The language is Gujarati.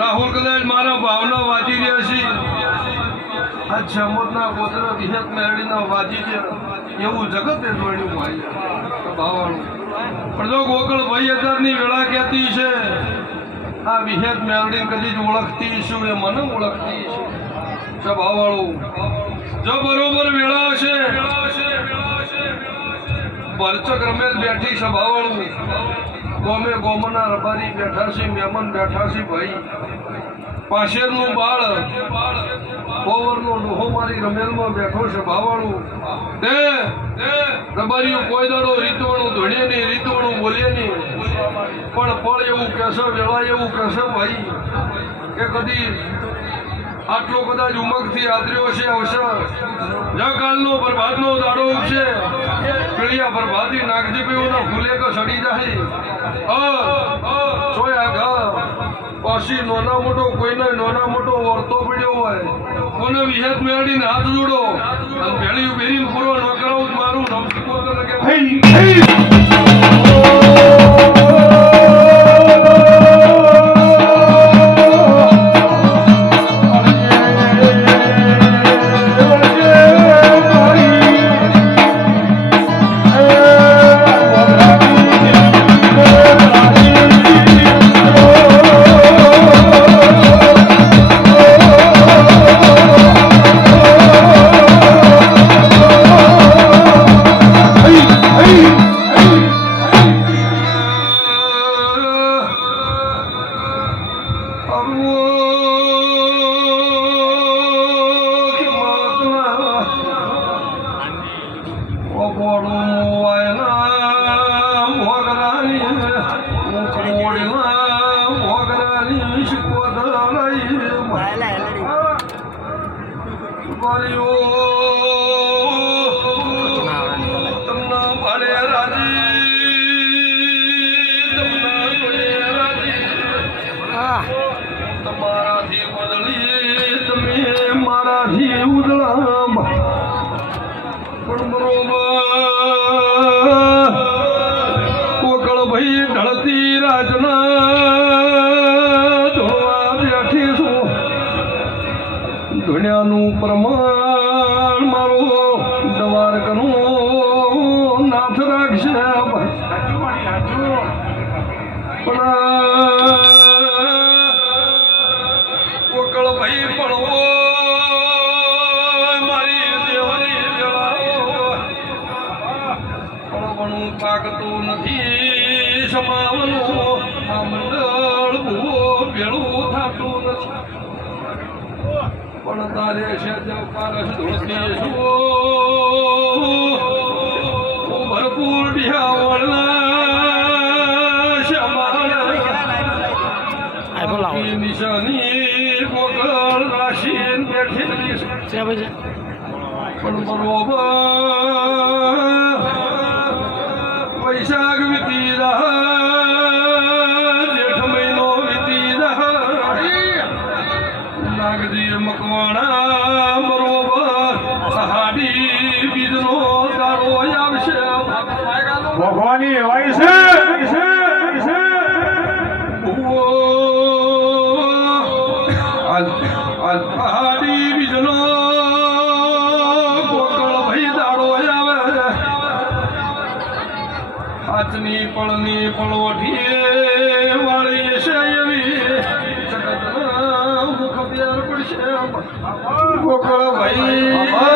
રાહુલ કદાચ મારા ભાવના વાંચી રહ્યા છે. આ જમતના ગોત્ર વિહેત મેળવીના વાંચી છે. એવું જગત જોડ્યું ભાઈ ભાવાળું પણ જો ગોકળ ભાઈ અત્યારની વેળા કહેતી છે, આ વિહેત મેળવી કદી જ ઓળખતી છું એ મને ઓળખતી છે. ભાવાળું જો બરોબર વેળા છે ભરચક રમેશ બેઠી સભાવાળું. ગોમે ગોમના રબારી બેઠા છે મહેમાન બેઠા છે ભાઈ. પાછેરનું બાળ પોવરનો ડોહો મારી રમેલમાં બેઠો છે ભાવાળું તે રબારીઓ કોઈ દાડો રીતવાણું ધણીએ નહીં રીતવાણું બોલીએ નહીં. પણ પળ એવું કહેશે, વેળા એવું કહેશે ભાઈ, કે કદી આટલો કદાચ ઉમંગથી આદર્યો છે અવસર જકાલનો પ્રભાતનો દાડો છે પીળિયા પ્રભાતી નાગજી પેઓના ફૂલે તો સડી જાય. અ સોયા ઘા પછી નાના મોટો, કોઈને નાના મોટો વર્તો પડ્યો હોય, કોને વિહેત મેળવીને હાથ જોડો. અને ભેળી બેરીને પૂરો ન કરાવું મારું નમસ્કાર તમારાથી બદલી તમે મારાથી ઉજળા દ્વારકનું નાથ રાખશે પણ. કોકળ ભાઈ પડવો, મારી દેવની વેળાઓ પડવાનું પાકતું નથી સમાવનું. આ મંડળ ભેળું થતું નથી. પણ તારે છે જવકાર ધોતી Siapa aja? Penumbuh Waisak Witira Jekh Maino Witira Nagdir Makwana Maroba Sahadi Bidno Daro Yavshe Bhagwani Waisak Waisak Waisak Oh હાથની પળની પળવઠીએ વાળી છે મુખ પ્યાર પડશે. ગોકળ ભાઈ